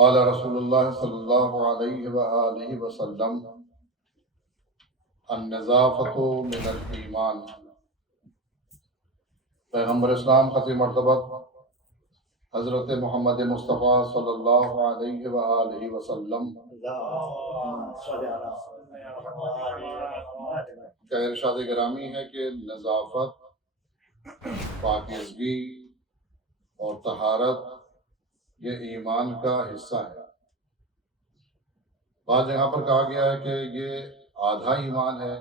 قال رسول اللہ صلی اللہ علیہ وآلہ وسلم النظافۃ من الایمان۔ پیغمبر اسلام خطیب مرتبہ حضرت محمد مصطفیٰ صلی اللہ علیہ وآلہ وسلم کا ارشاد گرامی ہے کہ نظافت، پاکیزگی اور طہارت یہ ایمان کا حصہ ہے۔ بعض جگہ پر کہا گیا ہے کہ یہ آدھا ایمان ہے،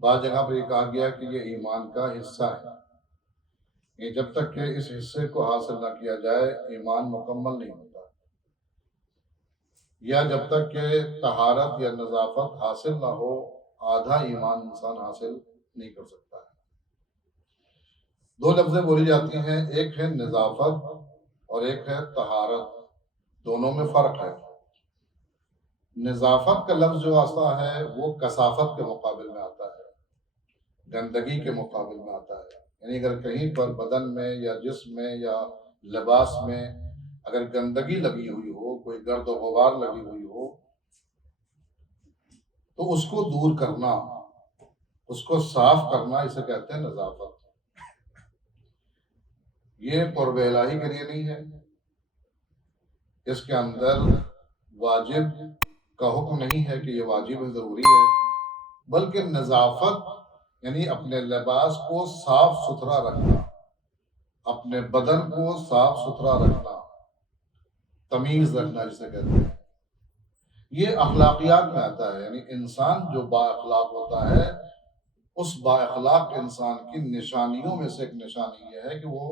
بعض جگہ پر یہ کہا گیا کہ یہ ایمان کا حصہ ہے۔ یہ جب تک کہ اس حصے کو حاصل نہ کیا جائے ایمان مکمل نہیں ہوتا، یا جب تک کہ طہارت یا نظافت حاصل نہ ہو آدھا ایمان انسان حاصل نہیں کر سکتا ہے۔ دو لفظیں بولی جاتی ہیں، ایک ہے نظافت اور ایک ہے طہارت، دونوں میں فرق ہے۔ نظافت کا لفظ جو آتا ہے وہ کثافت کے مقابل میں آتا ہے، گندگی کے مقابل میں آتا ہے۔ یعنی اگر کہیں پر بدن میں یا جسم میں یا لباس میں اگر گندگی لگی ہوئی ہو، کوئی گرد و غبار لگی ہوئی ہو، تو اس کو دور کرنا، اس کو صاف کرنا، اسے کہتے ہیں نظافت۔ یہ قرب الہی کے لیے نہیں ہے، اس کے اندر واجب کا حکم نہیں ہے کہ یہ واجب ہے، ضروری ہے، بلکہ نظافت یعنی اپنے لباس کو صاف ستھرا رکھنا، اپنے بدن کو صاف ستھرا رکھنا، تمیز رکھنا جسے کہتے ہیں۔ یہ اخلاقیات میں آتا ہے، یعنی انسان جو با اخلاق ہوتا ہے اس با اخلاق انسان کی نشانیوں میں سے ایک نشانی یہ ہے کہ وہ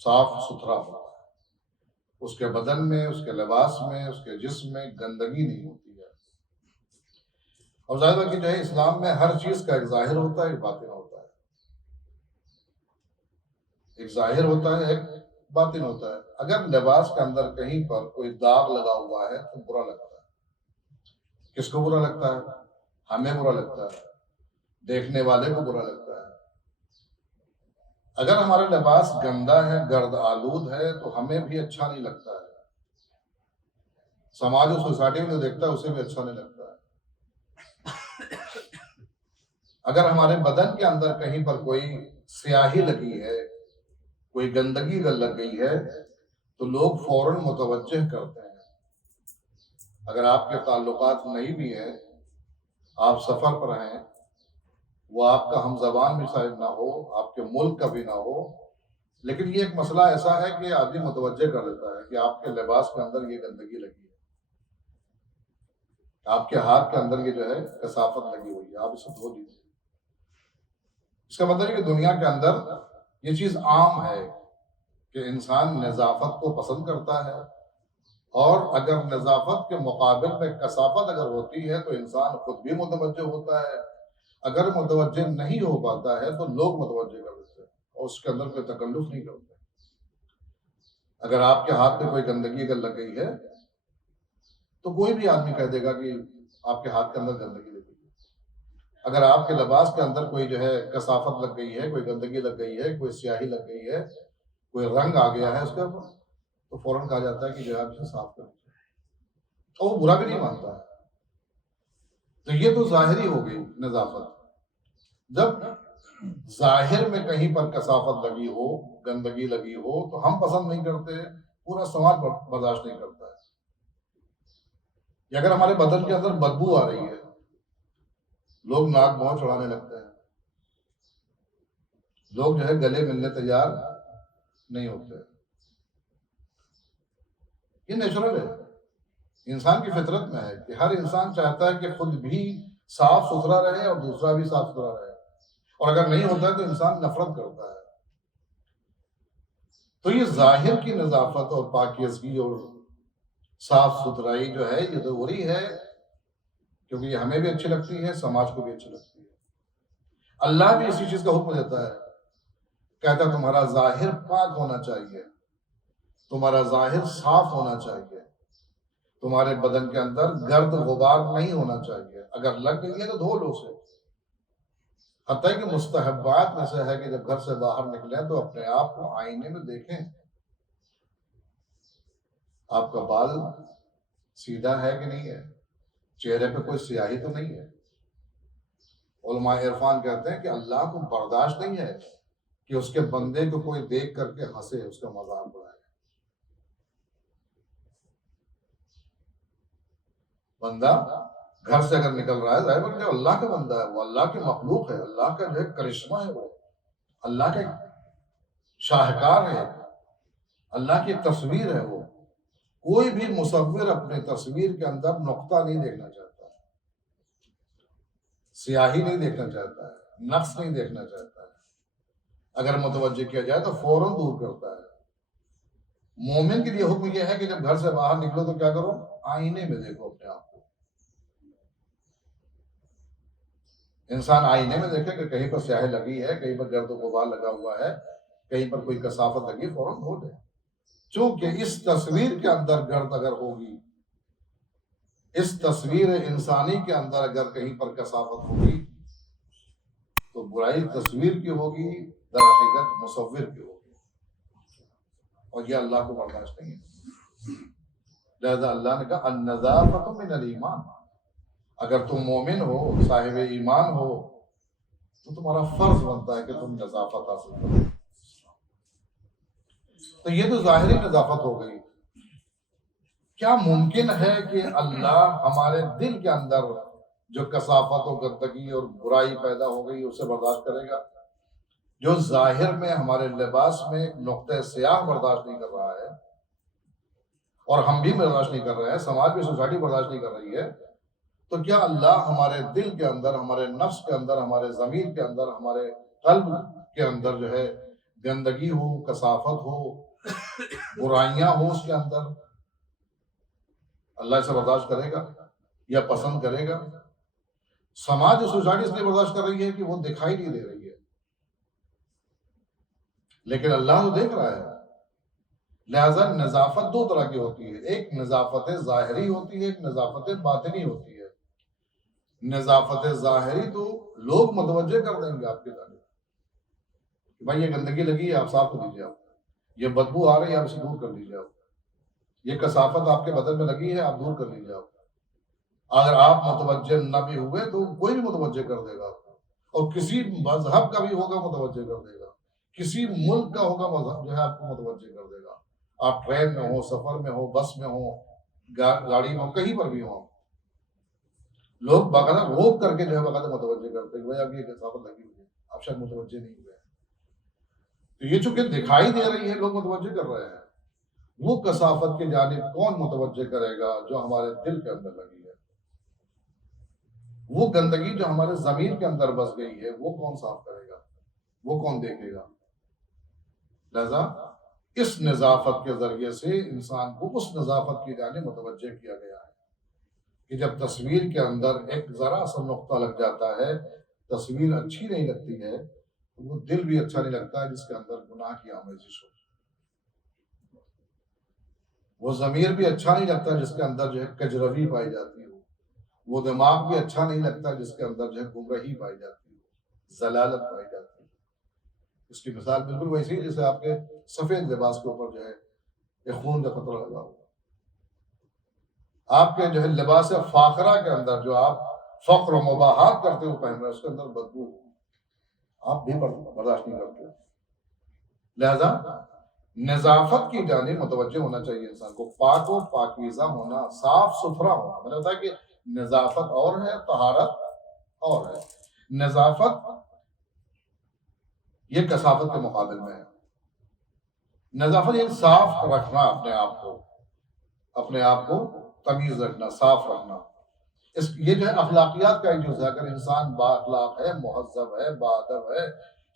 صاف ستھرا ہوتا ہے، اس کے بدن میں، اس کے لباس میں، اس کے جسم میں گندگی نہیں ہوتی ہے۔ اور ظاہر ہے کہ جو ہے اسلام میں ہر چیز کا ایک ظاہر ہوتا ہے، ایک باطن ہوتا ہے، ایک ظاہر ہوتا ہے، ایک باطن ہوتا ہے۔ اگر لباس کے اندر کہیں پر کوئی داغ لگا ہوا ہے تو برا لگتا ہے۔ کس کو برا لگتا ہے؟ ہمیں برا لگتا ہے، دیکھنے والے کو برا لگتا ہے۔ اگر ہمارا لباس گندا ہے، گرد آلود ہے تو ہمیں بھی اچھا نہیں لگتا ہے، سماج اور سوسائٹی میں جو دیکھتا ہے اسے بھی اچھا نہیں لگتا ہے۔ اگر ہمارے بدن کے اندر کہیں پر کوئی سیاہی لگی ہے، کوئی گندگی لگ گئی ہے تو لوگ فوراً متوجہ کرتے ہیں۔ اگر آپ کے تعلقات نہیں بھی ہیں، آپ سفر پر ہیں، وہ آپ کا ہم زبان بھی شاید نہ ہو، آپ کے ملک کا بھی نہ ہو، لیکن یہ ایک مسئلہ ایسا ہے کہ آدمی متوجہ کر لیتا ہے کہ آپ کے لباس کے اندر یہ گندگی لگی ہے، آپ کے ہاتھ کے اندر یہ جو ہے کثافت لگی ہوئی ہے، آپ اسے دھو لیجیے۔ اس کا مطلب ہے کہ دنیا کے اندر یہ چیز عام ہے کہ انسان نظافت کو پسند کرتا ہے، اور اگر نظافت کے مقابل میں کثافت اگر ہوتی ہے تو انسان خود بھی متوجہ ہوتا ہے، اگر متوجہ نہیں ہو پاتا ہے تو لوگ متوجہ کر دیتے ہیں اور اس کے اندر کوئی تکلف نہیں کرتے۔ اگر آپ کے ہاتھ میں کوئی گندگی اگر لگ گئی ہے تو کوئی بھی آدمی کہہ دے گا کہ آپ کے ہاتھ کے اندر گندگی لگ گئی ہے۔ اگر آپ کے لباس کے اندر کوئی جو ہے کثافت لگ گئی ہے، کوئی گندگی لگ گئی ہے، کوئی سیاہی لگ گئی ہے، کوئی رنگ آ گیا ہے اس کے اوپر، تو فوراً کہا جاتا ہے کہ جو ہے آپ اسے صاف کر دیجیے، اور وہ برا بھی نہیں مانتا ہے۔ تو یہ تو ظاہری ہو گئی نظافت۔ جب ظاہر میں کہیں پر کثافت لگی ہو، گندگی لگی ہو تو ہم پسند نہیں کرتے، پورا سماج برداشت نہیں کرتا ہے۔ یا اگر ہمارے بدن کے اندر بدبو آ رہی ہے، لوگ ناک منہ چڑھانے لگتے ہیں، لوگ جو ہے گلے ملنے تیار نہیں ہوتے۔ یہ نیچرل ہے، انسان کی فطرت میں ہے کہ ہر انسان چاہتا ہے کہ خود بھی صاف ستھرا رہے اور دوسرا بھی صاف ستھرا رہے، اور اگر نہیں ہوتا ہے تو انسان نفرت کرتا ہے۔ تو یہ ظاہر کی نظافت اور پاکیزگی اور صاف ستھرائی جو ہے یہ ضروری ہے، کیونکہ یہ ہمیں بھی اچھی لگتی ہے، سماج کو بھی اچھی لگتی ہے۔ اللہ بھی اسی چیز کا حکم دیتا ہے، کہتا ہے تمہارا ظاہر پاک ہونا چاہیے، تمہارا ظاہر صاف ہونا چاہیے، تمہارے بدن کے اندر گرد غبار نہیں ہونا چاہیے، اگر لگ گئی ہے تو دھو لو اسے۔ حتیٰ کہ مستحبات میں سے ہے کہ جب گھر سے باہر نکلیں تو اپنے آپ کو آئینے میں دیکھیں، آپ کا بال سیدھا ہے کہ نہیں ہے، چہرے پہ کوئی سیاہی تو نہیں ہے۔ علماء عرفان کہتے ہیں کہ اللہ کو برداشت نہیں ہے کہ اس کے بندے کو کوئی دیکھ کر کے ہنسے، اس کا مذاق اڑائے۔ بندہ گھر سے اگر نکل رہا ہے، ظاہر ہے جو اللہ کا بندہ ہے وہ اللہ کی مخلوق ہے، اللہ کا جو ہے کرشمہ ہے، وہ اللہ کا شاہکار ہے، اللہ کی تصویر ہے۔ وہ کوئی بھی مصور اپنے تصویر کے اندر نقطہ نہیں دیکھنا چاہتا، سیاہی نہیں دیکھنا چاہتا ہے، نقص نہیں دیکھنا چاہتا ہے۔ اگر متوجہ کیا جائے تو فوراً دور کرتا ہے۔ مومن کے لیے حکم یہ ہے کہ جب گھر سے باہر نکلو تو کیا کرو؟ آئینے میں دیکھو اپنے آپ کو۔ انسان آئینے میں دیکھے کہ کہیں پر سیاہی لگی ہے، کہیں پر گرد و غبار لگا ہوا ہے، کہیں پر کوئی کثافت لگی، فوراً دھو دے۔ چونکہ اس تصویر کے اندر گرد اگر ہوگی، اس تصویر انسانی کے اندر اگر کہیں پر کثافت ہوگی تو برائی تصویر کی ہوگی، در حقیقت مصور کی ہوگی، اور یہ اللہ کو برداشت نہیں ہے۔ لہذا اللہ نے کہا النظافۃ من الایمان، اگر تم مومن ہو، صاحب ایمان ہو، تو تمہارا فرض بنتا ہے کہ تم نظافت حاصل کرو۔ تو یہ تو ظاہری نظافت ہو گئی۔ کیا ممکن ہے کہ اللہ ہمارے دل کے اندر جو کثافت و گندگی اور برائی پیدا ہو گئی اسے برداشت کرے گا؟ جو ظاہر میں ہمارے لباس میں نقطہ سیاہ برداشت نہیں کر رہا ہے، اور ہم بھی برداشت نہیں کر رہے ہیں، سماج میں سوسائٹی برداشت نہیں کر رہی ہے، تو کیا اللہ ہمارے دل کے اندر، ہمارے نفس کے اندر، ہمارے ضمیر کے اندر، ہمارے قلب کے اندر جو ہے گندگی ہو، کثافت ہو، برائیاں ہو اس کے اندر، اللہ اسے برداشت کرے گا یا پسند کرے گا؟ سماج اور سوسائٹی اس لیے برداشت کر رہی ہے کہ وہ دکھائی نہیں دے رہی ہے، لیکن اللہ تو دیکھ رہا ہے۔ لہذا نظافت دو طرح کی ہوتی ہے، ایک نظافت ظاہری ہوتی ہے، ایک نظافت باطنی ہوتی ہے۔ نظافت ظاہری تو لوگ متوجہ کر دیں گے آپ کی طرف کہ بھائی یہ گندگی لگی ہے، آپ صاف کر دیجیے، آپ یہ بدبو آ رہی ہے، آپ اسے دور کر لیجیے، آپ یہ کثافت آپ کے بدن میں لگی ہے، آپ دور کر لیجیے۔ آپ اگر آپ متوجہ نہ بھی ہوئے تو کوئی بھی متوجہ کر دے گا آپ کو، اور کسی مذہب کا بھی ہوگا متوجہ کر دے گا، کسی ملک کا ہوگا مذہب جو ہے آپ کو متوجہ کر دے گا۔ آپ ٹرین میں ہو، سفر میں ہو، بس میں ہو، گاڑی میں ہو، کہیں پر بھی ہو، لوگ باقاعدہ روک کر کے جو ہے باقاعدہ متوجہ کرتے ہیں کہ بھائی اب یہ کثافت لگی ہوئی ہے، آپ شاید متوجہ نہیں ہوئے۔ تو یہ چونکہ دکھائی دے رہی ہے، لوگ متوجہ کر رہے ہیں، وہ کثافت کی جانب کون متوجہ کرے گا جو ہمارے دل کے اندر لگی ہے؟ وہ گندگی جو ہمارے ضمیر کے اندر بس گئی ہے وہ کون صاف کرے گا؟ وہ کون دیکھے گا؟ لہذا اس نظافت کے ذریعے سے انسان کو اس نظافت کی جانب متوجہ کیا گیا ہے کہ جب تصویر کے اندر ایک ذرا سا نقطہ لگ جاتا ہے، تصویر اچھی نہیں لگتی ہے، تو وہ دل بھی اچھا نہیں لگتا ہے جس کے اندر گناہ کی آمیزش ہو، وہ ضمیر بھی اچھا نہیں لگتا جس کے اندر جو ہے کجروی پائی جاتی ہو، وہ دماغ بھی اچھا نہیں لگتا جس کے اندر جو ہے گمراہی پائی جاتی ہو، ضلالت پائی جاتی ہے۔ اس کی مثال بالکل ویسی ہے جیسے آپ کے سفید لباس کے اوپر جو ہے ایک خون کا قطرہ لگا ہوا، آپ کے جو ہے لباس فاخرہ کے اندر جو آپ فخر و مباحات کرتے ہو پہن رہے اس کے اندر بدبو آپ بھی برداشت نہیں کرتے۔ لہذا نظافت کی جانب متوجہ ہونا چاہیے انسان کو، پاک و پاکیزہ ہونا، صاف ستھرا ہونا۔ میں نے بتایا کہ نظافت اور ہے، طہارت اور ہے۔ نظافت یہ کثافت کے مقابل میں ہے۔ نظافت یہ صاف رکھنا، اپنے آپ کو تمیز رکھنا، صاف رکھنا۔ یہ جو ہے اخلاقیات کا ایک جز ہے۔ اگر انسان با اخلاق ہے، مہذب ہے، باادب ہے،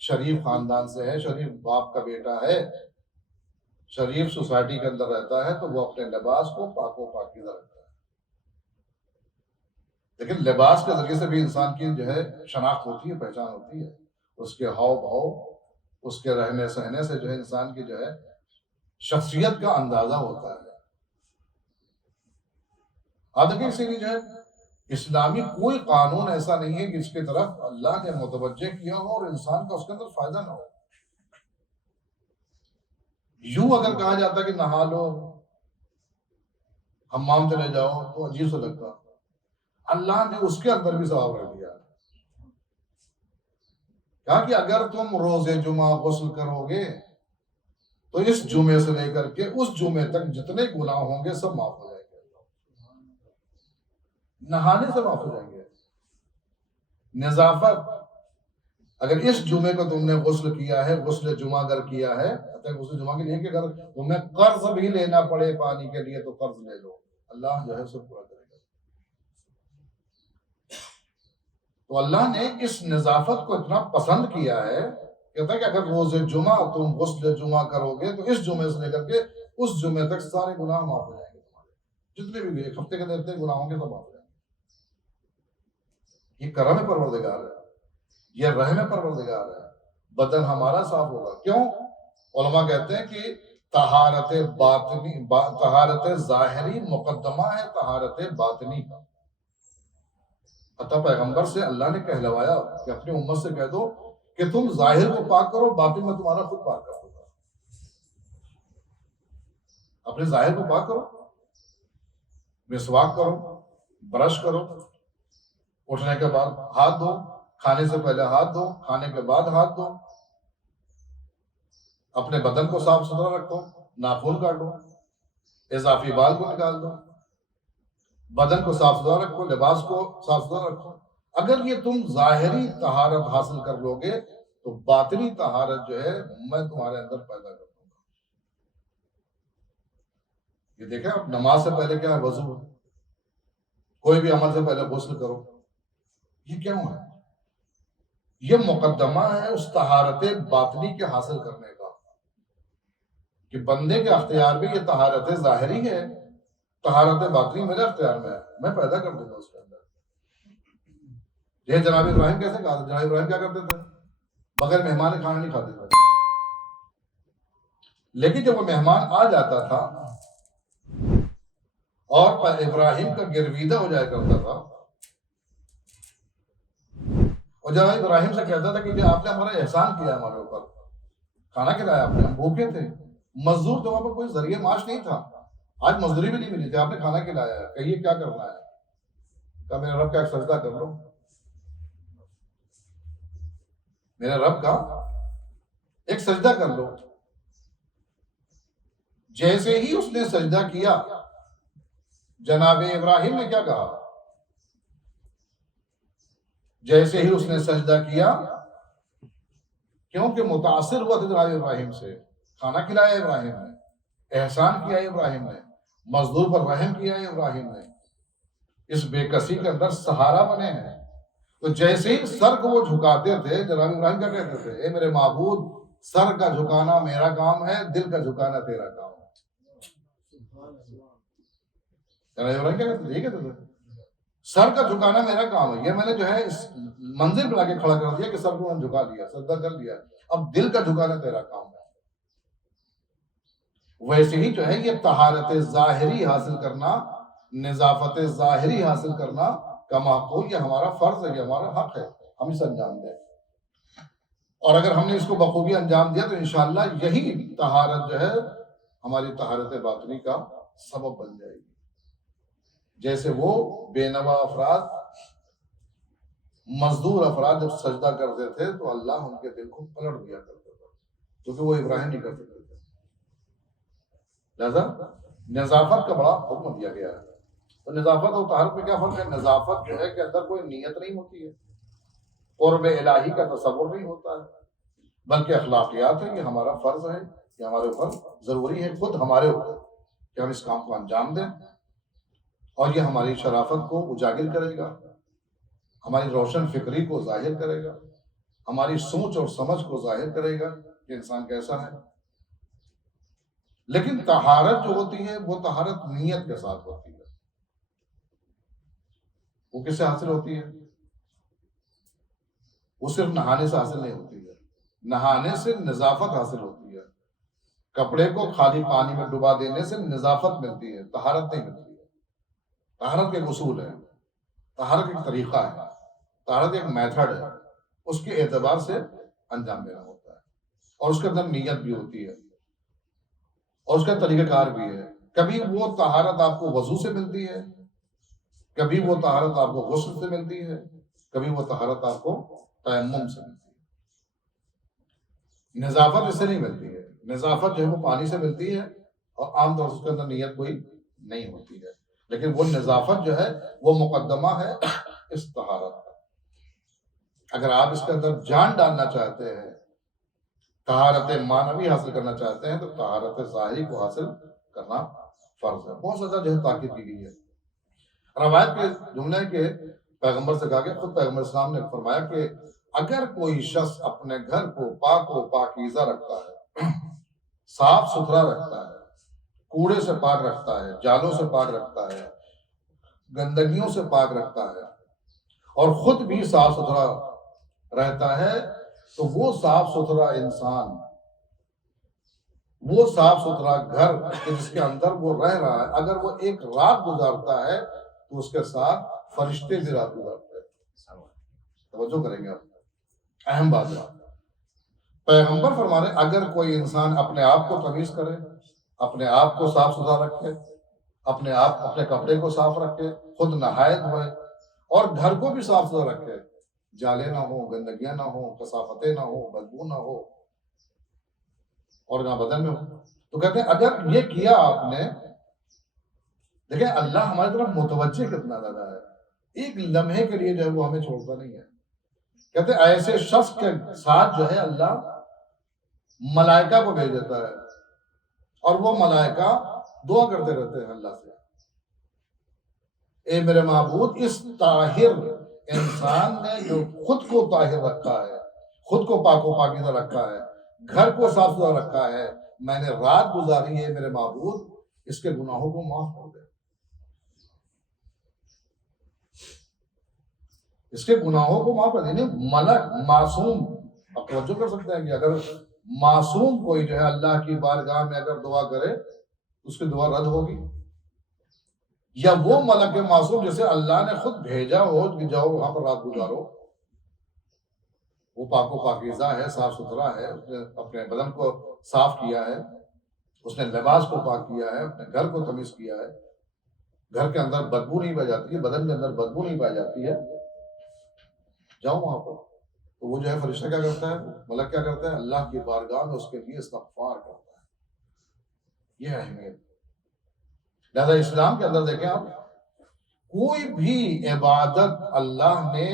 شریف خاندان سے ہے، شریف باپ کا بیٹا ہے، شریف سوسائٹی کے اندر رہتا ہے، تو وہ اپنے لباس کو پاک و پاکیزہ رکھتا ہے۔ لیکن لباس کے ذریعے سے بھی انسان کی جو ہے شناخت ہوتی ہے، پہچان ہوتی ہے، اس کے ہاؤ بھاؤ، اس کے رہنے سہنے سے جو ہے انسان کی جو ہے شخصیت کا اندازہ ہوتا ہے۔ آدمی اسی لیے جو ہے اسلامی کوئی قانون ایسا نہیں ہے جس کی طرف اللہ نے متوجہ کیا ہو اور انسان کا اس کے اندر فائدہ نہ ہو۔ یوں اگر کہا جاتا کہ نہا لو، حمام چلے جاؤ تو عجیب سے لگتا. اللہ نے اس کے اندر بھی ثواب رکھ دیا. کہا کہ اگر تم روز جمعہ غسل کرو گے تو اس جمعے سے لے کر کے اس جمعے تک جتنے گناہ ہوں گے سب معاف ہو جائیں گے. نہانے سے معاف ہو جائیں گے. نظافت، اگر اس جمعے کو تم نے غسل کیا ہے، غسل جمعہ اگر کیا ہے، غسل جمعہ کے لیے کہ اگر تمہیں قرض بھی لینا پڑے پانی کے لیے تو قرض لے لو، اللہ جو ہے سب پورا کرے گا. تو اللہ نے اس نظافت کو اتنا پسند کیا ہے، کہتا ہے کہ اگر روز جمعہ تم غسل جمعہ کرو گے تو اس جمعے سے لے کر کے اس جمعے تک سارے گناہ معاف ہو جائیں گے تمہارے، جتنے بھی ایک ہفتے کے اندر جتنے گناہ ہوں گے سب معاف ہو جائیں گے. یہ کرم پروردگار ہے، یہ رحم پروردگار ہے. بدن ہمارا صاف ہوگا. کیوں؟ علماء کہتے ہیں کہ طہارت باطنی، طہارت ظاہری مقدمہ ہے طہارت باطنی کا. حتیٰ پیغمبر سے اللہ نے کہلوایا کہ اپنی امت سے کہہ دو کہ تم ظاہر کو پاک کرو، باطن میں تمہارا خود پاک کر دوں گا. اپنے ظاہر کو پاک کرو، مسواک کرو، برش کرو، اٹھنے کے بعد ہاتھ دھو، کھانے سے پہلے ہاتھ دھو، کھانے کے بعد ہاتھ دھو. اپنے بدن کو صاف ستھرا رکھو، ناخن کاٹو، اضافی بال کو نکال دو، بدن کو صاف ستھرا رکھو، لباس کو صاف ستھرا رکھو. اگر یہ تم ظاہری طہارت حاصل کر لو گے تو باطنی طہارت جو ہے میں تمہارے اندر پیدا کر دوں گا. یہ دیکھیں آپ، نماز سے پہلے کیا ہے؟ وضو. کوئی بھی عمل سے پہلے غسل کرو. یہ کیوں ہے؟ یہ مقدمہ ہے اس طہارت باطنی کے حاصل کرنے کا، کہ بندے کے اختیار میں یہ طہارت ظاہری ہے، طہارت باطنی میرے اختیار میں ہے، میں پیدا کر دوں گا اس کے اندر. یہ جناب ابراہیم کیسے کہا تھا؟ جناب ابراہیم کیا کرتے تھے؟ بغیر مہمان کھانا نہیں کھاتے تھے. لیکن جب وہ مہمان آ جاتا تھا اور ابراہیم کا گرویدہ ہو جایا کرتا تھا اور جناب ابراہیم سے کہتا تھا کہ جو آپ نے ہمارا احسان کیا ہمارے اوپر، کھانا کھلایا آپ نے، ہم بھوکے تھے، مزدور تو وہاں پر کوئی ذریعہ معاش نہیں تھا، آج مزدوری بھی نہیں ملی تھی، آپ نے کھانا کھلایا ہے، کہیے کیا کرنا ہے؟ کہا میرے رب کا ایک سجدہ کر لو، میرے رب کا ایک سجدہ کر لو. جیسے ہی اس نے سجدہ کیا، جناب ابراہیم نے کیا کہا؟ جیسے ہی اس نے سجدہ کیا، کیونکہ متاثر ہوا تھا جناب ابراہیم سے، کھانا کھلایا ابراہیم نے، احسان کیا ابراہیم نے، مزدور پر رحم کیا ابراہیم نے، اس بے کسی کے اندر سہارا بنے ہیں. تو جیسے ہی سر کو وہ جھکاتے تھے، جناب ابراہیم کیا کہتے تھے؟ اے میرے معبود، سر کا جھکانا میرا کام ہے، دل کا جھکانا تیرا کام ہے. جناب ابراہیم کیا کہتے تھے؟ یہ کہتے تھے سر کا جھکانا میرا کام ہے، یہ میں نے جو ہے اس منزل پہ لا کے کھڑا کر دیا کہ سر کو میں نے جھکا دیا، سجدہ کر دیا، اب دل کا جھکانا تیرا کام ہے. ویسے ہی جو ہے یہ طہارت ظاہری حاصل کرنا، نظافت ظاہری حاصل کرنا کا معقول، یہ ہمارا فرض ہے، یہ ہمارا حق ہے، ہم اسے انجام دیں. اور اگر ہم نے اس کو بخوبی انجام دیا تو انشاءاللہ یہی طہارت جو ہے ہماری طہارت باطنی کا سبب بن جائے گی. جیسے وہ بے نوا افراد، مزدور افراد جب سجدہ کرتے تھے تو اللہ ان کے دل کو پلٹ دیا کرتا تھا، کیونکہ وہ ابراہیم نہیں کر سکتے تھے. لہذا نظافت کا بڑا حکم دیا گیا ہے. تو نظافت اور طہارت میں کیا فرق ہے؟ نظافت جو ہے کہ اندر کوئی نیت نہیں ہوتی ہے، قرب الہی کا تصور نہیں ہوتا ہے، بلکہ اخلاقیات ہے. یہ ہمارا فرض ہے، یہ ہمارے اوپر ضروری ہے، خود ہمارے اوپر کہ ہم اس کام کو انجام دیں. اور یہ ہماری شرافت کو اجاگر کرے گا، ہماری روشن فکری کو ظاہر کرے گا، ہماری سوچ اور سمجھ کو ظاہر کرے گا کہ انسان کیسا ہے. لیکن طہارت جو ہوتی ہے وہ طہارت نیت کے ساتھ ہوتی ہے. وہ کس سے حاصل ہوتی ہے؟ وہ صرف نہانے سے حاصل نہیں ہوتی ہے. نہانے سے نظافت حاصل ہوتی ہے. کپڑے کو خالی پانی میں ڈبا دینے سے نظافت ملتی ہے، طہارت نہیں ملتی ہے. طہارت کے ایک اصول ہے، طہارت ایک طریقہ ہے، طہارت ایک میتھڈ ہے، اس کے اعتبار سے انجام دینا ہوتا ہے، اور اس کے اندر نیت بھی ہوتی ہے، اور اس کا طریقہ کار بھی ہے. کبھی وہ طہارت آپ کو وضو سے ملتی ہے، کبھی وہ طہارت آپ کو غسل سے ملتی ہے، کبھی وہ طہارت آپ کو تیمم سے ملتی ہے۔ نظافت اس سے نہیں ملتی ہے، نظافت جو ہے وہ پانی سے ملتی ہے، اور عام طور سے اس کے اندر نیت کوئی نہیں ہوتی ہے، لیکن وہ نظافت جو ہے وہ مقدمہ ہے اس طہارت کا۔ اگر آپ اس کے اندر جان ڈالنا چاہتے ہیں، طہارت معنوی حاصل کرنا چاہتے ہیں، تو طہارت ظاہری کو حاصل کرنا فرض ہے۔ بہت زیادہ جو ہے تاکید کی گئی ہے۔ روایت کے جملے کے پیغمبر سے کہا گیا، خود پیغمبر اسلام نے فرمایا کہ اگر کوئی شخص اپنے گھر کو پاک و پاکیزہ رکھتا ہے، صاف ستھرا رکھتا ہے، کوڑے سے پاک رکھتا ہے، جالوں سے پاک رکھتا ہے، گندگیوں سے پاک رکھتا ہے، اور خود بھی صاف ستھرا رہتا ہے، تو وہ صاف ستھرا انسان، وہ صاف ستھرا گھر جس کے اندر وہ رہ رہا ہے، اگر وہ ایک رات گزارتا ہے تو اس کے ساتھ فرشتے بھی رات گزارتے ہیں۔ توجہ کریں گے آپ، اہم بات ہے۔ پیغمبر فرما رہے اگر کوئی انسان اپنے آپ کو تمیز کرے، اپنے آپ کو صاف ستھرا رکھے، اپنے آپ اپنے کپڑے کو صاف رکھے، خود نہائے دھوئے، اور گھر کو بھی صاف ستھرا رکھے، جالے نہ ہو، گندگیاں نہ ہو، کثافتیں نہ ہو، بدبو نہ ہو، اور نہ بدن میں ہو، تو کہتے ہیں اگر یہ کیا آپ نے، دیکھیں اللہ ہماری طرف متوجہ کتنا زیادہ ہے، ایک لمحے کے لیے جو ہے وہ ہمیں چھوڑتا نہیں ہے۔ کہتے ہیں ایسے شخص کے ساتھ جو ہے اللہ ملائکہ کو بھیج دیتا ہے، اور وہ ملائکہ دعا کرتے رہتے ہیں اللہ سے، اے میرے معبود، اس طاہر انسان نے جو خود کو طاہر رکھا ہے، خود کو پاک و پاکیزہ رکھا ہے، گھر کو صاف ستھرا رکھا ہے، میں نے رات گزاری ہے، میرے معبود اس کے گناہوں کو معاف کر دے، اس کے گناہوں کو معاف کر دے۔ یعنی ملک معصوم، آپ توجہ کر سکتے ہیں کہ اگر معصوم کوئی جو ہے اللہ کی بارگاہ میں اگر دعا کرے، اس کی دعا رد ہوگی، یا وہ ملک معصوم جسے اللہ نے خود بھیجا ہو کہ جاؤ وہاں پر رات گزارو، وہ پاک و پاکیزہ ہے، صاف ستھرا ہے، اس نے اپنے بدن کو صاف کیا ہے، اس نے لباس کو پاک کیا ہے، اپنے گھر کو تمیز کیا ہے، گھر کے اندر بدبو نہیں پائی جاتی ہے، بدن کے اندر بدبو نہیں پائی جاتی ہے، جاؤ وہاں پر، تو وہ جو ہے فرشتہ کیا کرتا ہے، ملک کیا کرتا ہے، اللہ کی بارگاہ میں اس کے لیے استغفار کرتا ہے۔ یہ اہمیت، لہذا اسلام کے اندر دیکھیں آپ، کوئی بھی عبادت اللہ نے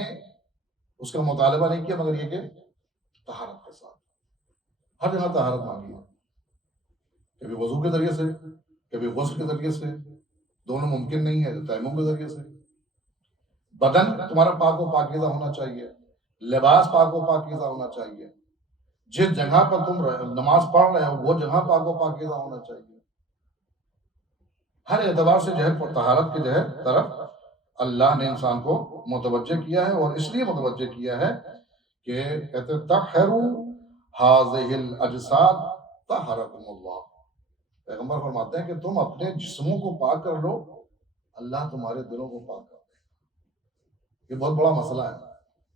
اس کا مطالبہ نہیں کیا مگر یہ کہ طہارت کے ساتھ، ہر جگہ طہارت مانگی ہے، کبھی وضو کے ذریعے سے، کبھی غسل کے ذریعے سے، دونوں ممکن نہیں ہے تو تیمم کے ذریعے سے۔ بدن تمہارا پاک و پاکیزہ ہونا چاہیے، لباس پاک و پاکیزہ ہونا چاہیے، جس جگہ پر تم نماز پڑھ رہے ہو وہ جگہ پاک و پاکیزہ ہونا چاہیے، ہر اعتبار سے جو ہے طہارت کے جو ہے طرف اللہ نے انسان کو متوجہ کیا ہے، اور اس لیے متوجہ کیا ہے کہ کہتے طہروا هذه الاجساد طہرکم اللہ، پیغمبر فرماتے ہیں کہ تم اپنے جسموں کو پاک کر لو، اللہ تمہارے دلوں کو پاک کر دے گا۔ یہ بہت بڑا مسئلہ ہے،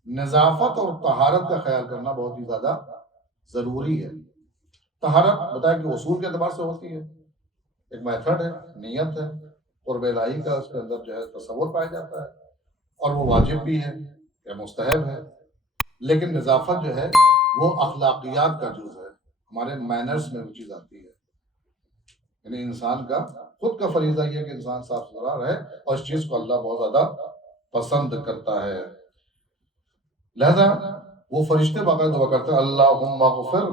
نظافت اور طہارت کا خیال کرنا بہت ہی زیادہ ضروری ہے۔ طہارت بتایا کہ اصول کے اعتبار سے ہوتی ہے، ایک میتھڈ ہے، نیت ہے، قرب الہی کا اس کے اندر جو ہے تصور پایا جاتا ہے، اور وہ واجب بھی ہے یا مستحب ہے، لیکن نظافت جو ہے وہ اخلاقیات کا جز ہے، ہمارے مینرز میں وہ چیز آتی ہے، یعنی انسان کا خود کا فریضہ یہ ہے کہ انسان صاف ستھرا رہے، اور اس چیز کو اللہ بہت زیادہ پسند کرتا ہے۔ لہذا وہ فرشتے باقاعدہ دعا کرتے ہیں، اللہم اغفر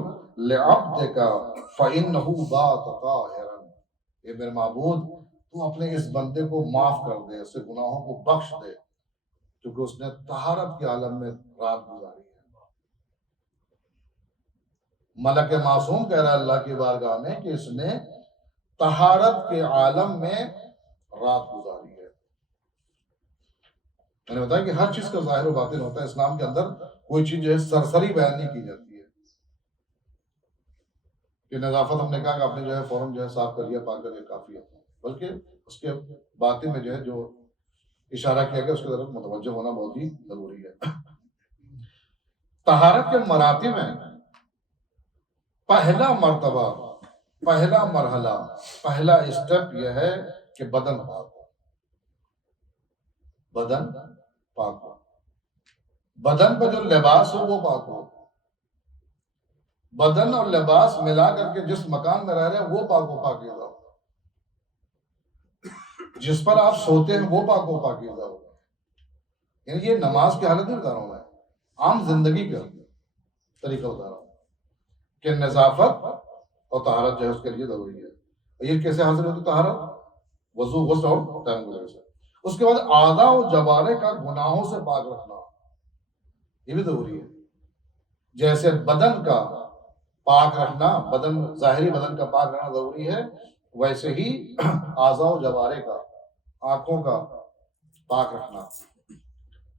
لعبدک فإنہ بات طاہرا، اے میرے معبود تو اپنے اس بندے کو معاف کر دے، اس کے گناہوں کو بخش دے، کیونکہ اس نے طہارت کے عالم میں رات گزاری ہے۔ ملک معصوم کہہ رہا ہے اللہ کی بارگاہ میں کہ اس نے طہارت کے عالم میں رات گزاری ہے۔ میں نے بتایا کہ ہر چیز کا ظاہر و باطن ہوتا ہے، اسلام کے اندر کوئی چیز جو ہے سرسری بیان نہیں کی جاتی ہے کہ نظافت ہم نے کہا کہ آپ نے جو ہے فوراً جو ہے صاف کر لیا، پاک کر لیا، کافی ہے، بلکہ اس کے باطن میں جو ہے جو اشارہ کیا گیا اس کی طرف متوجہ ہونا بہت ہی ضروری ہے۔ طہارت کے مراتب میں پہلا مرتبہ پہلا مرحلہ، پہلا اسٹیپ یہ ہے کہ بدن پاک ہو، بدن پاک ہو، بدن پہ جو لباس ہو وہ پاک ہو، بدن اور لباس ملا کر کے جس مکان میں رہ رہے ہیں وہ پاک و پاکیزہ ہو، جس پر آپ سوتے ہیں وہ پاک و پاکیزہ ہو۔ یعنی یہ نماز کی حالت نہیں بتا رہا ہوں میں، عام زندگی کا طریقہ بتا رہا ہوں کہ نظافت اور طہارت جو ہے اس کے لیے ضروری ہے۔ یہ کیسے حاصل ہوتی طہارت؟ وضو، غسل اور تیمم کی وجہ سے۔ اس کے بعد اعضاء و جوارح کا گناہوں سے پاک رکھنا، یہ بھی ضروری ہے۔ جیسے بدن کا پاک رکھنا، بدن ظاہری بدن کا پاک رکھنا ضروری ہے، ویسے ہی اعضاء و جوارح کا، آنکھوں کا پاک رکھنا،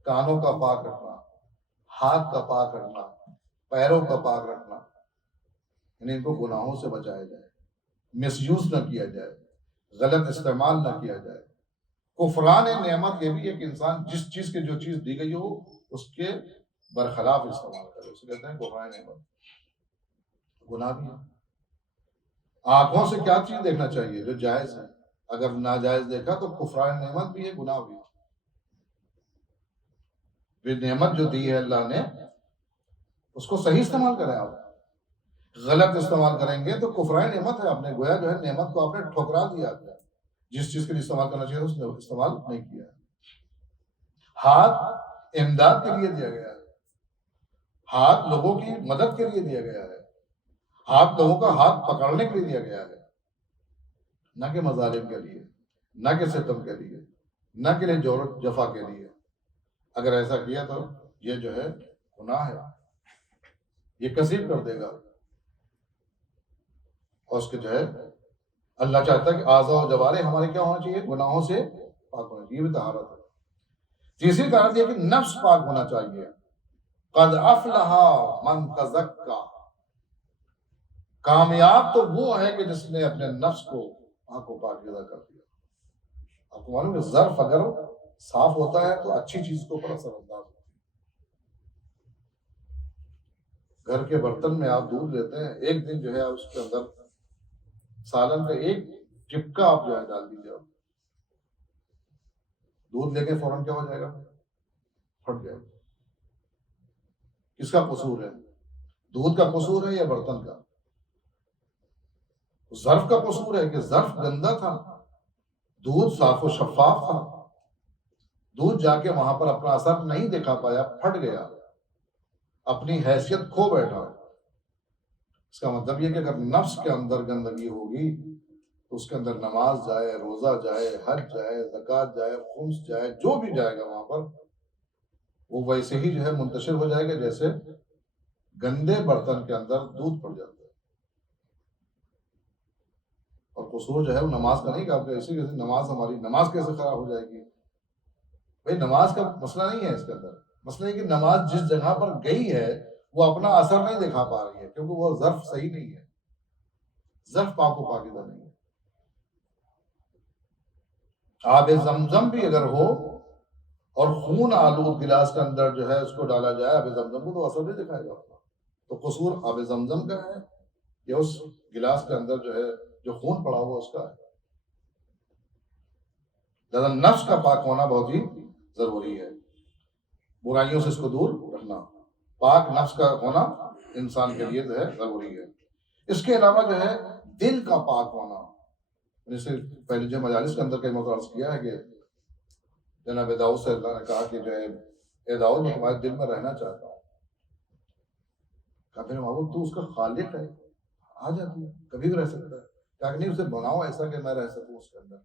کانوں کا پاک رکھنا، ہاتھ کا پاک رکھنا، پیروں کا پاک رکھنا، یعنی ان کو گناہوں سے بچایا جائے، مس یوز نہ کیا جائے، غلط استعمال نہ کیا جائے۔ کفران نعمت یہ بھی ہے کہ انسان جس چیز کی جو چیز دی گئی ہو اس کے برخلاف استعمال کرے، اسے کہتے ہیں کفران نعمت، گناہ بھی ہے۔ آنکھوں سے کیا چیز دیکھنا چاہیے؟ جو جائز ہے، اگر ناجائز دیکھا تو کفران نعمت بھی ہے، گناہ بھی ہے۔ نعمت جو دی ہے اللہ نے اس کو صحیح استعمال کریں، آپ غلط استعمال کریں گے تو کفران نعمت ہے، آپ نے گویا جو ہے نعمت کو آپ نے ٹھکرا دیا ہے، جس چیز کے لیے استعمال کرنا چاہیے اس نے استعمال نہیں کیا۔ ہاتھ امداد کے لیے دیا گیا ہے، ہاتھ لوگوں کی مدد کے لیے دیا گیا ہے، ہاتھ لوگوں کا ہاتھ پکڑنے کے لیے دیا گیا ہے، نہ کہ مظالم کے لیے، نہ کہ ستم کے لیے، نہ کہ جور جفا کے لیے۔ اگر ایسا کیا تو یہ جو ہے گناہ ہے، یہ کثیر کر دے گا، اور اس کے جو ہے اللہ چاہتا ہے کہ اعضاء و جوارح ہمارے کیا ہونا چاہیے؟ گناہوں سے پاک ہونا چاہیے، یہ بھی طہارت ہے۔ تیسری طہارت یہ کہ نفس پاک ہونا چاہیے، قد افلح من تزکا، کامیاب تو وہ ہے کہ جس نے اپنے نفس کو پاک و پاکیزہ کر دیا۔ آپ کو معلوم ہے ظرف اگر صاف ہوتا ہے تو اچھی چیز کو پر اثر انداز ہوتا ہے۔ گھر کے برتن میں آپ دودھ لیتے ہیں، ایک دن جو ہے اس کے اندر سالن کا ایک چپکا آپ جو ہے ڈال دیجیے، آپ دودھ لے کے فوراً کیا ہو جائے گا؟ پھٹ جائے گا۔ کس کا قصور ہے؟ دودھ کا قصور ہے یا برتن کا؟ ظرف کا قصور ہے کہ ظرف گندا تھا، دودھ صاف و شفاف تھا، دودھ جا کے وہاں پر اپنا اثر نہیں دکھا پایا، پھٹ گیا، اپنی حیثیت کھو بیٹھا۔ اس کا مطلب یہ کہ اگر نفس کے اندر گندگی ہوگی تو اس کے اندر نماز جائے، روزہ جائے، حج جائے، زکوٰۃ جائے، خمس جائے، جو بھی جائے گا وہاں پر وہ ویسے ہی جو ہے منتشر ہو جائے گا جیسے گندے برتن کے اندر دودھ پڑ جاتا ہے۔ اور قصور جو ہے وہ نماز کا نہیں کہ آپ ایسی نماز، ہماری نماز کیسے خراب ہو جائے گی؟ بھائی نماز کا مسئلہ نہیں ہے اس کے اندر، مسئلہ یہ کہ نماز جس جگہ پر گئی ہے وہ اپنا اثر نہیں دکھا پا رہی ہے کیونکہ وہ ظرف صحیح نہیں ہے، ظرف پاک و پاکیزہ نہیں ہے۔ آب زمزم بھی اگر ہو اور خون آلود گلاس کے اندر جو ہے اس کو ڈالا جائے آب زمزم کو، تو اثر نہیں دکھائے گا اپنا۔ تو قصور آب زمزم کا ہے یا اس گلاس کے اندر جو ہے جو خون پڑا ہوا اس کا ہے؟ لہذا نفس کا پاک ہونا بہت ہی ضروری ہے، برائیوں سے اس کو دور رکھنا، پاک نفس کا ہونا انسان کے لیے جو ہے ضروری ہے۔ اس کے علاوہ جو ہے دل کا پاک ہونا، جیسے پہلے جو مجالس کے اندر کئی مرتبہ عرض کیا ہے کہ جناب داؤد سے اللہ نے کہا کہ جو ہے اے داؤد میں تمہارے دل میں رہنا چاہتا ہوں۔ کہا میرے محبوب تو اس کا خالق ہے، آ جا تو کبھی بھی رہ سکتا ہے۔ کہا کہ نہیں اسے بناؤ ایسا کہ میں رہ سکوں اس کے اندر۔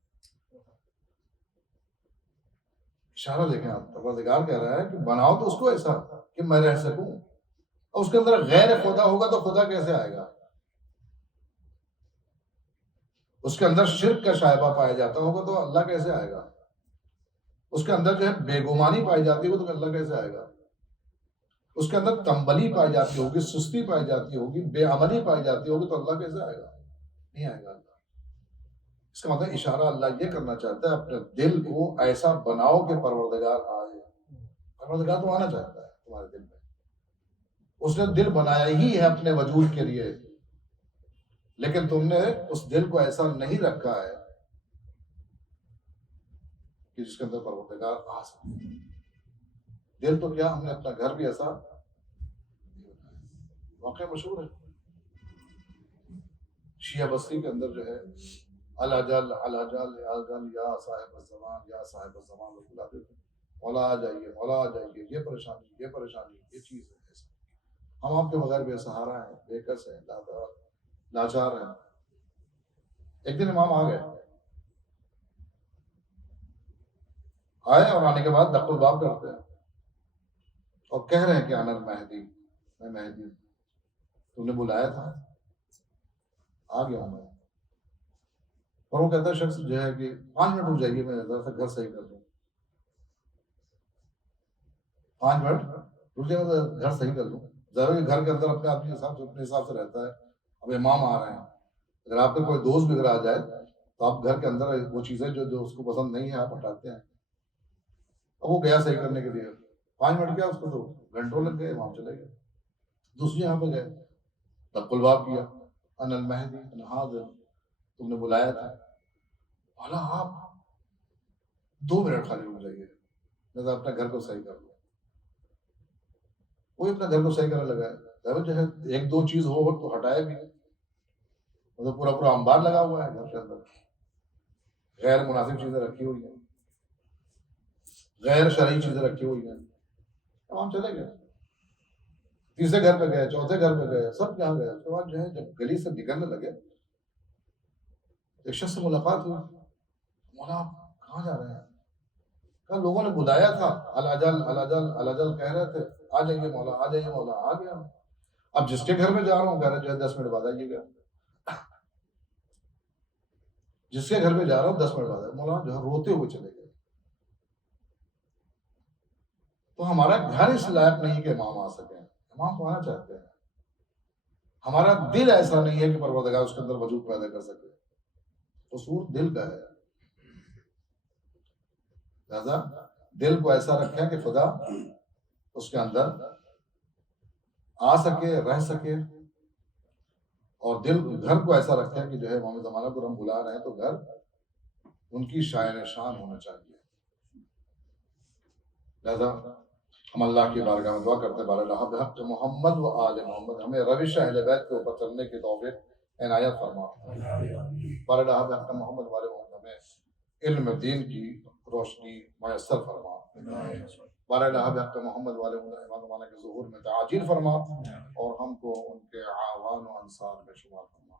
اشارہ دیکھیں آپ، پروردگار کہہ رہا ہے کہ بناؤ تو اس کو ایسا کہ میں رہ سکوں، اور اس کے اندر غیر خدا ہوگا تو خدا کیسے آئے گا؟ اس کے اندر شرک کا شائبہ پایا جاتا ہوگا تو اللہ کیسے آئے گا؟ اس کے اندر جو ہے بے گمانی پائی جاتی ہوگی تو اللہ کیسے آئے گا؟ اس کے اندر تنبلی پائی جاتی ہوگی، سستی پائی جاتی ہوگی، بے عملی پائی جاتی ہوگی تو اللہ کیسے آئے گا؟ نہیں آئے گا اللہ۔ اس کا مطلب اشارہ اللہ یہ کرنا چاہتا ہے اپنے دل کو ایسا بناؤ کہ پروردگار آئے۔ پروردگار تو آنا چاہتا ہے تمہارے دل میں، اس نے دل بنایا ہی ہے اپنے وجود کے لیے، لیکن تم نے اس دل کو ایسا نہیں رکھا ہے کہ جس کے اندر پروردگار آ سکے. دل تو کیا، ہم نے اپنا گھر بھی ایسا واقعہ مشہور ہے شیعہ بستی کے اندر جو ہے الجل الجل الجل یا صاحب الزمان یا صاحب الزمان لوگ بلاتے تھے، مولا آ جائیے مولا آ جائیے، یہ پریشانی یہ پریشانی یہ چیز ہے ایسا. ہم آپ کے بغیر بے سہارا ہیں، بے کس ہیں، لاچار ہیں. ایک دن امام آ گئے، آئے اور آنے کے بعد دق الباب کرتے ہیں اور کہہ رہے ہیں کہ انا المہدی، میں مہدی ہوں، تم نے بلایا تھا، آ گیا ہوں میں. اور وہ کہتا ہے شخص جو ہے کہ 5 منٹ رک جائیے، میں ذرا سا گھر صحیح کر دوں. 5 منٹ رک جائے، میں گھر صحیح کر لوں. ضرور گھر کے اندر اپنے آدمی کے ساتھ اپنے حساب سے رہتا ہے. اب امام آ رہے ہیں، اگر آپ کا کوئی دوست بگڑ آ جائے تو آپ گھر کے اندر وہ چیزیں جو اس کو پسند نہیں ہے آپ ہٹاتے ہیں. اب وہ گیا صحیح کرنے کے لیے، 5 منٹ کیا، اس کو تو گھنٹوں لگ گئے، امام چلے گئے. دوسری یہاں پہ گئے، دق الباب کیا، انا المہدی انا حاضر، تم نے بلایا تھا. بولا آپ 2 منٹ خالی رک جائیے، میں ذرا اپنے گھر کو صحیح کر لوں. وہ اپنے گھر کو صحیح کرنے لگا ہے. جو ہے ایک دو چیز ہو تو ہٹائے بھی، مطلب پورا پورا انبار لگا ہوا ہے گھر کے اندر، غیر مناسب چیزیں رکھی ہوئی ہیں، غیر شرعی چیزیں رکھی ہوئی ہیں. ہم چلے گئے، تیسرے گھر پہ گئے، چوتھے گھر پہ گئے، سب جہاں گئے. اس کے بعد جو ہے جب گلی سے نکلنے لگے، ایک شخص سے ملاقات ہوئی. مولا آپ کہاں جا رہے ہیں؟ کہا لوگوں نے بلایا تھا، الجل الجل الجل کہہ رہے تھے، آ جائیے مولا آ جائیے مولا. آ گیا. اب جس کے گھر میں جا رہا ہوں کہہ رہے جو ہے 10 منٹ بعد آئیے گا. جس کے گھر میں جا رہا ہوں 10 منٹ بعد مولا جو ہے روتے ہوئے چلے گئے. تو ہمارا گھر اس لائق نہیں کہ امام آ سکیں. امام کو آنا چاہتے ہیں، ہمارا دل ایسا نہیں ہے کہ پروردگار اس کے اندر وجود پیدا کر سکے. قصور دل کا ہے. لہذا دل کو ایسا رکھیں کہ خدا اس کے اندر آ سکے، رہ سکے. اور دل گھر کو ایسا رکھیں کہ جو ہے امام زمانہ کو ہم بلا رہے ہیں تو گھر ان کی شاعر شان ہونا چاہیے. لہذا ہم اللہ کی بارگاہ میں دعا کرتے بارہ بحق محمد و آل محمد ہمیں روش اہل بیت کے اوپر چلنے کی توفیق عنایت فرما. بارہ بحق محمد و آل محمد ہمیں علم دین کی روشنی میسر فرما. بارہ بحق محمد و آل محمد امام زمانہ کے ظہور میں تعجیل فرما اور ہم کو ان کے اعوان و انصار میں شمار فرما.